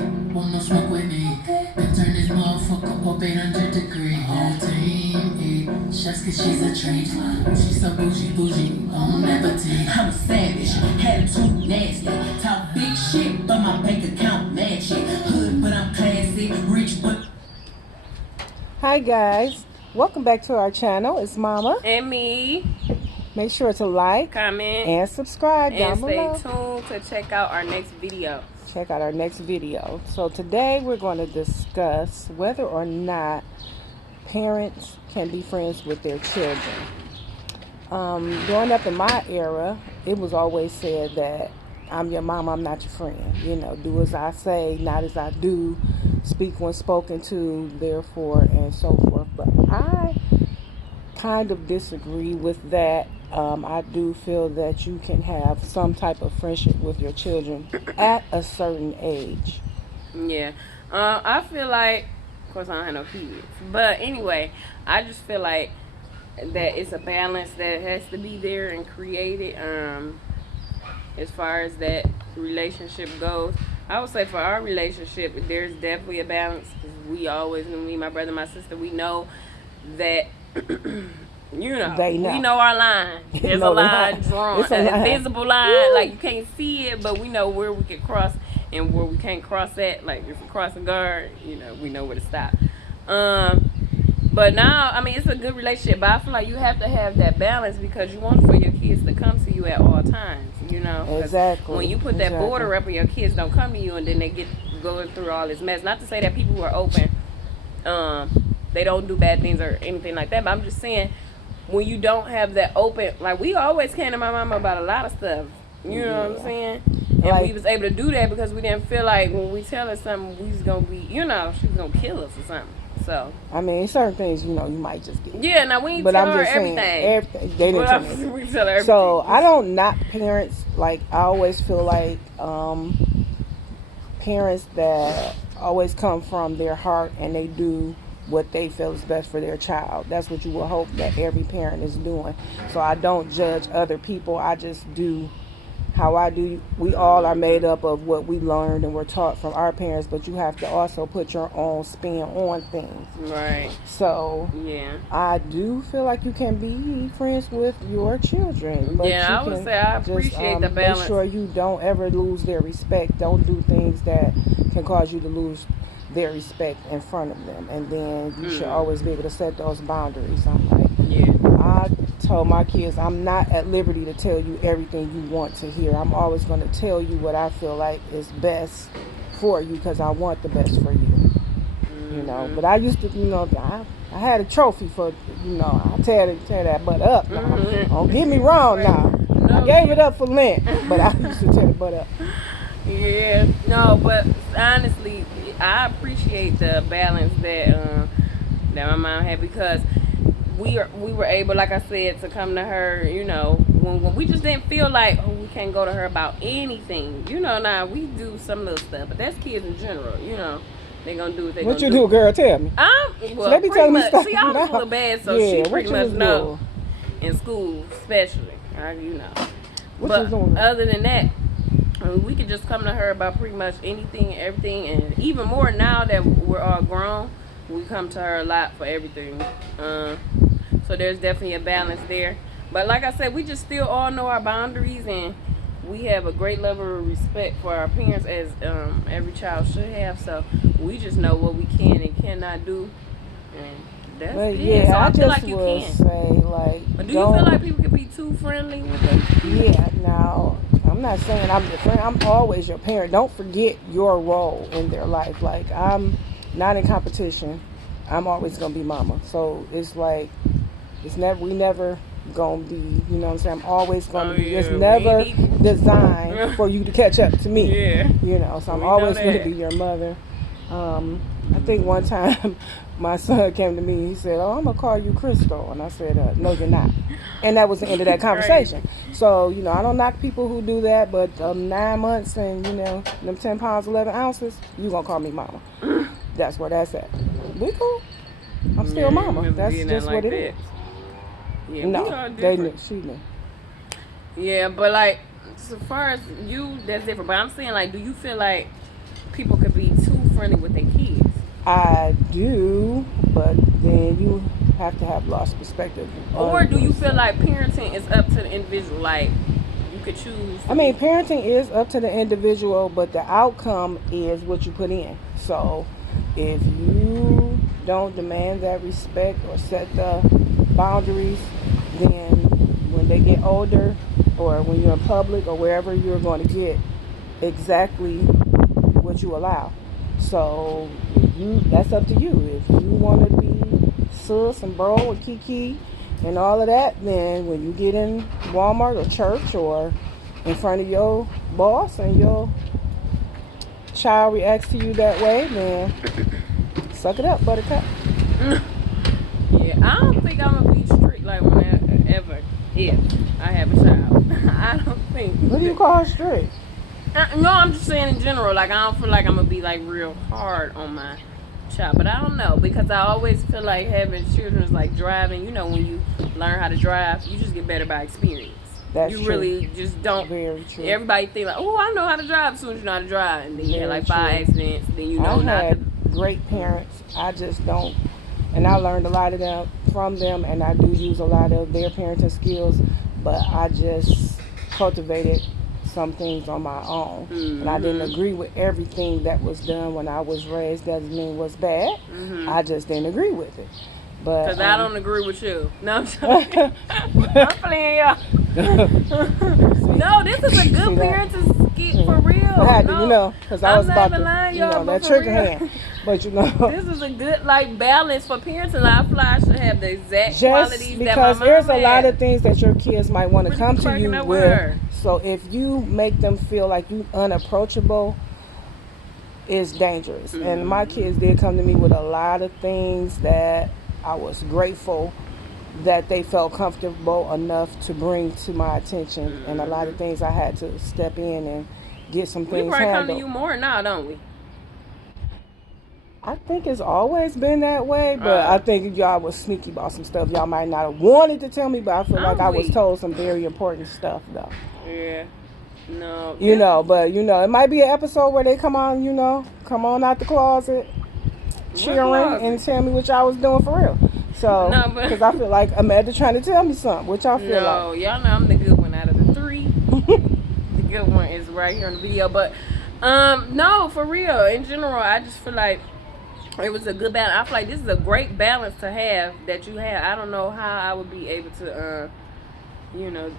Want no smoke with me? Then turn this motherfucker up 800 degree. Whole team eat. Just cause she's a treat. She's so bougie, on appetite. I'm a savage, had a too nasty. Talk big shit, but my bank account match it. Hood, but I'm classy. Rich, but... Hi guys, welcome back to our channel. It's Mama and me. Make sure to like, comment, and subscribe down below. And stay tuned to check out our next video. Check out our next video. So today we're going to discuss whether or not parents can be friends with their children. Growing up in my era, it was always said that I'm your mom, I'm not your friend. You know, do as I say, not as I do. Speak when spoken to, therefore, and so forth. But I kind of disagree with that. I do feel that you can have some type of friendship with your children at a certain age. Yeah. I feel like, of course I don't have no kids, but anyway, I just feel like that it's a balance that has to be there and created as far as that relationship goes. I would say for our relationship, there's definitely a balance. We always, me, my brother, my sister, we know that you know, we know our line. There's a line drawn, a visible line. Woo! Like you can't see it, but we know where we can cross and where we can't cross at. Like if we cross a guard, you know, we know where to stop. But now, I mean, it's a good relationship, but I feel like you have to have that balance because you want for your kids to come to you at all times, you know? Exactly. When you put that border up and your kids don't come to you and then they get going through all this mess, not to say that people who are open, they don't do bad things or anything like that, but I'm just saying, when you don't have that open, like we always came to my mama about a lot of stuff, you know what I'm saying? And like, we was able to do that because we didn't feel like when we tell her something, we was going to be, you know, she was going to kill us or something. So I mean, certain things, you know, you might just get. Yeah, now we ain't tell her everything. Everything. They didn't tell me. We tell her everything. So I don't knock parents. Like I always feel like parents that always come from their heart and they do what they feel is best for their child. That's what you will hope that every parent is doing. So I don't judge other people. I just do how I do. We all are made up of what we learned and were taught from our parents, but you have to also put your own spin on things. Right. So yeah, I do feel like you can be friends with your children. But yeah, I would say I appreciate the balance. Make sure you don't ever lose their respect. Don't do things that can cause you to lose their respect in front of them, and then you should always be able to set those boundaries. I'm like, yeah, I told my kids I'm not at liberty to tell you everything you want to hear. I'm always going to tell you what I feel like is best for you because I want the best for you. You know, but I used to, you know, I had a trophy for, you know, I tear that butt up now. Don't get me wrong now. No, I gave it up for Lent, but I used to tear the butt up. Yeah, no, but honestly, I appreciate the balance that my mom had because we were able, like I said, to come to her, you know, when we just didn't feel like we can't go to her about anything. You know, now we do some little stuff, but that's kids in general, you know. They gonna do what they What gonna you do, girl? Tell me. Well, so they be telling me stuff. See, I'm a little bad, so yeah, she pretty much know. In school, especially, you know. What you doing? Other than that, we could just come to her about pretty much anything and everything, and even more now that we're all grown, we come to her a lot for everything. So there's definitely a balance there. But like I said, we just still all know our boundaries, and we have a great level of respect for our parents, as every child should have. So we just know what we can and cannot do, and that's it. Yeah, so I feel just like you will can. Say, like, but do you feel like people can be too friendly with them? Yeah, now, I'm not saying I'm your friend. I'm always your parent. Don't forget your role in their life. Like, I'm not in competition. I'm always going to be mama. So, it's like, we never going to be, you know what I'm saying? I'm always going to be. It's never designed for you to catch up to me. Yeah. You know, so I'm always going to be your mother. I think one time my son came to me, he said, "Oh, I'm going to call you Crystal." And I said, "No, you're not." And that was the end of that conversation. So, you know, I don't knock people who do that, but 9 months and, you know, them 10 pounds, 11 ounces, you going to call me mama. That's where that's at. We cool. I'm still mama. That's just what it is. Yeah, no, they knew. She knew. Yeah, but like, so far as you, that's different. But I'm saying, like, do you feel like people could be too friendly with their kids. I do, but then you have to have lost perspective. Or do you feel yourself. like parenting is up to the individual? Like you could choose. I mean, parenting is up to the individual, but the outcome is what you put in. So if you don't demand that respect or set the boundaries, then when they get older or when you're in public or wherever, you're going to get exactly what you allow. So that's up to you. If you want to be sus and bro and kiki and all of that, then when you get in Walmart or church or in front of your boss and your child reacts to you that way, then suck it up, buttercup. Yeah, I don't think I'm gonna be strict like whenever if I have a child. I don't think. What do you call straight? No, I'm just saying in general. Like I don't feel like I'm gonna be like real hard on my child, but I don't know because I always feel like having children is like driving. You know, when you learn how to drive, you just get better by experience. That's you true. really just don't. Very true. Everybody think like, oh, I know how to drive as soon as you know how to drive, and then you Very had like true. 5 accidents. Then you know I not had to. great parents. I just don't, and I learned a lot of them from them, and I do use a lot of their parenting skills, but I just cultivated some things on my own. Mm-hmm. And I didn't agree with everything that was done when I was raised. Doesn't mean it was bad. Mm-hmm. I just didn't agree with it. But Because I don't agree with you. No, I'm joking. I'm playing y'all. No, this is a good parenting skit for real. I had to, No, you know, because I was I'm about not even to, lying, you know, y'all, that but for trigger real. hand. But you know, This is a good like balance for parenting. Like, I feel like I should have the exact just qualities that my because mom there's a had. lot of things that your kids might want to Really come to cracking you up with with. her. So if you make them feel like you unapproachable, it's dangerous. Mm-hmm. And my kids did come to me with a lot of things that I was grateful that they felt comfortable enough to bring to my attention, Mm-hmm. and a lot of things I had to step in and get some We things probably come to handled. you more now, don't we? I think it's always been that way, but I think y'all was sneaky about some stuff y'all might not have wanted to tell me, but I feel like I was told some very important stuff though. Yeah. No. You know, but you know, it might be an episode where they come on, you know, come on out the closet, cheering closet? and tell me what y'all was doing for real. So, No, but- because I feel like Amanda trying to tell me something. What y'all feel No, like? y'all know I'm the good one out of the 3. The good one is right here in the video, but no, for real. In general, I just feel like it was a good balance. I feel like this is a great balance to have that you have. I don't know how I would be able to, you know,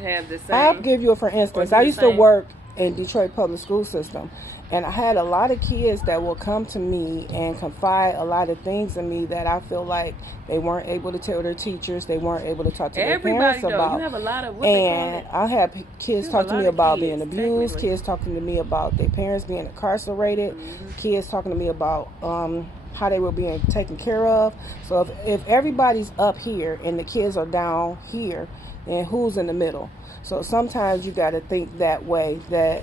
have the same. I'll give you a for instance. do I the used to same. work in Detroit public school system, and I had a lot of kids that will come to me and confide a lot of things in me that I feel like they weren't able to tell their teachers, they weren't able to talk to their Everybody parents though, about. you have a lot of what they call And it. I had kids You have talk a to lot me of about kids, being abused, technically. kids talking to me about their parents being incarcerated, kids talking to me about how they were being taken care of. So if everybody's up here and the kids are down here, then who's in the middle? So sometimes you got to think that way, that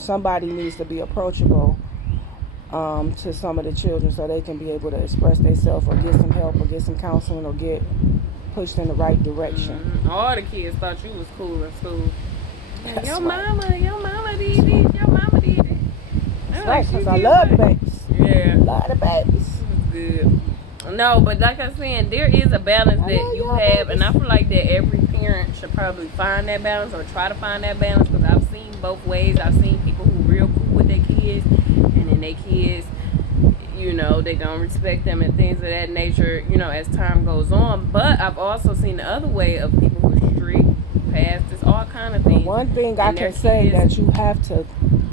somebody needs to be approachable to some of the children so they can be able to express themselves or get some help or get some counseling or get pushed in the right direction. Mm-hmm. All the kids thought you was cool in school. That's Your right. mama did this, your mama did it. That's right, because I love the babies. Yeah. Love the babies. Good. No, but like I said, there is a balance I that love you y'all have, and babies. I feel like that every parent should probably find that balance or try to find that balance, because I've seen both ways. I've seen people who real cool with their kids, and then their kids, you know, they don't respect them and things of that nature, you know, as time goes on. But I've also seen the other way of people who are strict, pastors, all kind of things. One thing I And their can say kids- that you have to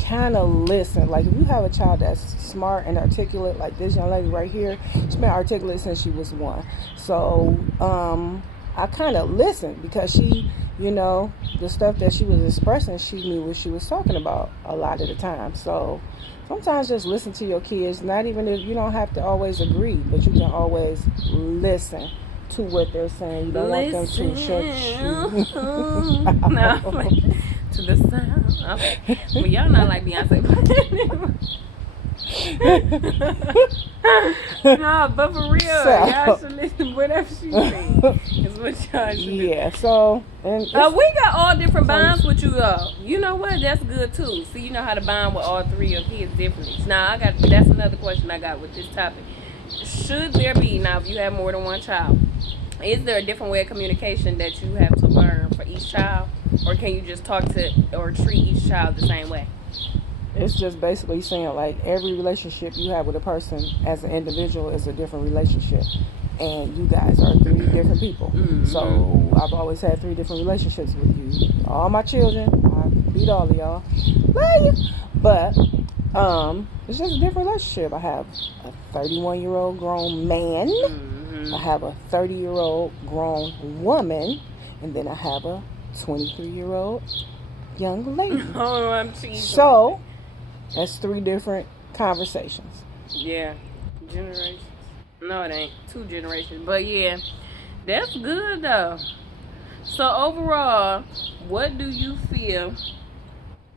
kind of listen. Like if you have a child that's smart and articulate, like this young lady right here, she's been articulate since she was 1. So I kind of listened because she, you know, the stuff that she was expressing, she knew what she was talking about a lot of the time. So sometimes just listen to your kids. Not even if you don't have to always agree, but you can always listen to what they're saying. You don't want them to shut you. No, like, to the sound. Okay. Well, y'all not like Beyonce. No, but for real, So- y'all should listen to whatever she said. Is what y'all should do. Yeah, so and We got all different bonds with you though. You know what? That's good too. See, you know how to bond with all three of his differently. Now that's another question I got with this topic. Should there be, now if you have more than one child, is there a different way of communication that you have to learn for each child? Or can you just talk to or treat each child the same way? it's just basically saying like every relationship you have with a person as an individual is a different relationship, and you guys are three different people. So I've always had three different relationships with you. All my children, I beat all of y'all, love you, but it's just a different relationship. I have a 31-year-old grown man, I have a 30-year-old grown woman, and then I have a 23-year-old young lady. Oh, I'm cheating. So that's three different conversations. Yeah, generations. No, it ain't 2 generations, but yeah, that's good though. So overall, what do you feel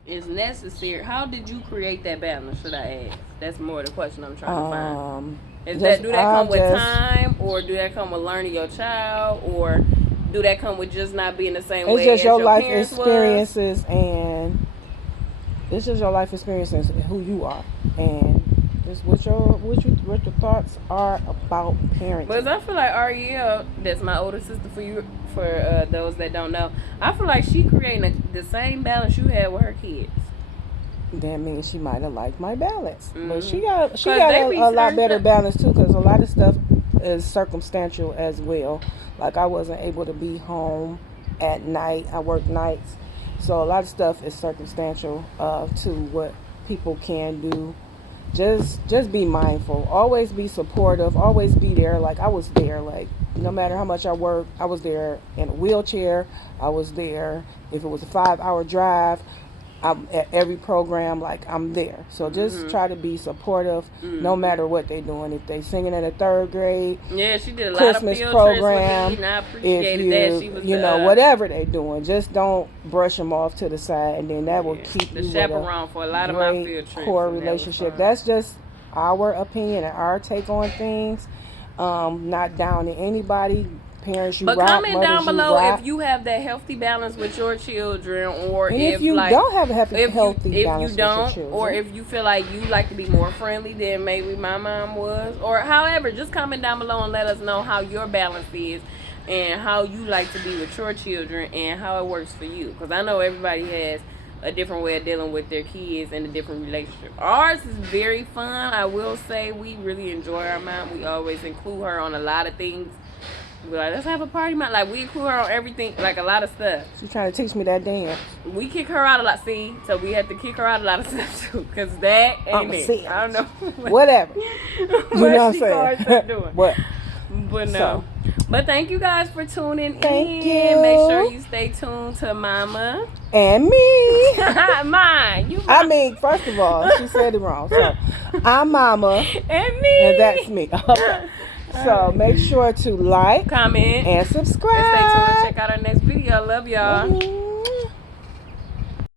is necessary? How did you create that balance? Should I ask? That's more the question I'm trying to find. Do that come with time, or do that come with learning your child, or do that come with just not being the same way? It's just as your life parents experiences, and it's just your life experiences and who you are, and just what your thoughts are about parenting. Because I feel like Ariel, that's my older sister for those that don't know, I feel like she creating the same balance you had with her kids. That means she might have liked my balance, but she 'Cause got they be a lot better certain- balance too, because a lot of stuff is circumstantial as well. Like I wasn't able to be home at night. I work nights, so a lot of stuff is circumstantial to what people can do. Just be mindful. Always be supportive. Always be there. Like I was there. Like no matter how much I worked, I was there in a wheelchair. I was there. If it was a 5-hour drive, I'm at every program. Like I'm there. So just try to be supportive, no matter what they're doing. If they singing in the 3rd grade, yeah, she did a lot Christmas of field program, trips with me, and I appreciated if that. She was whatever they doing, just don't brush them off to the side, and then that will keep the you with chaperone for a lot of my great field trips. core and that was relationship. fun. That's just our opinion and our take on things. Not down to anybody. Parents, you But rock. comment Mothers, down you below rock. if you have that healthy balance with your children, or And if you like, don't have a healthy if balance you with your don't, children, or if you feel like you like to be more friendly than maybe my mom was, or however, just comment down below and let us know how your balance is and how you like to be with your children and how it works for you. Because I know everybody has a different way of dealing with their kids and a different relationship. Ours is very fun. I will say we really enjoy our mom. We always include her on a lot of things. We're like, let's have a party, man. Like, we include her on everything, like a lot of stuff. she's trying to teach me that dance. We kick her out a lot, see? So we have to kick her out a lot of stuff, too. Because that ain't it. I don't know. Whatever. You know what I'm she saying? calls herself doing. What? But no. So. But thank you guys for tuning Thank in. you. Make sure you stay tuned to Momma. And me. Mine. You I mean, first of all, she said it wrong. So, I'm Momma, and me. and that's me. Okay. So, make sure to like, comment, and subscribe. and stay tuned to check out our next video. Love y'all. Love you.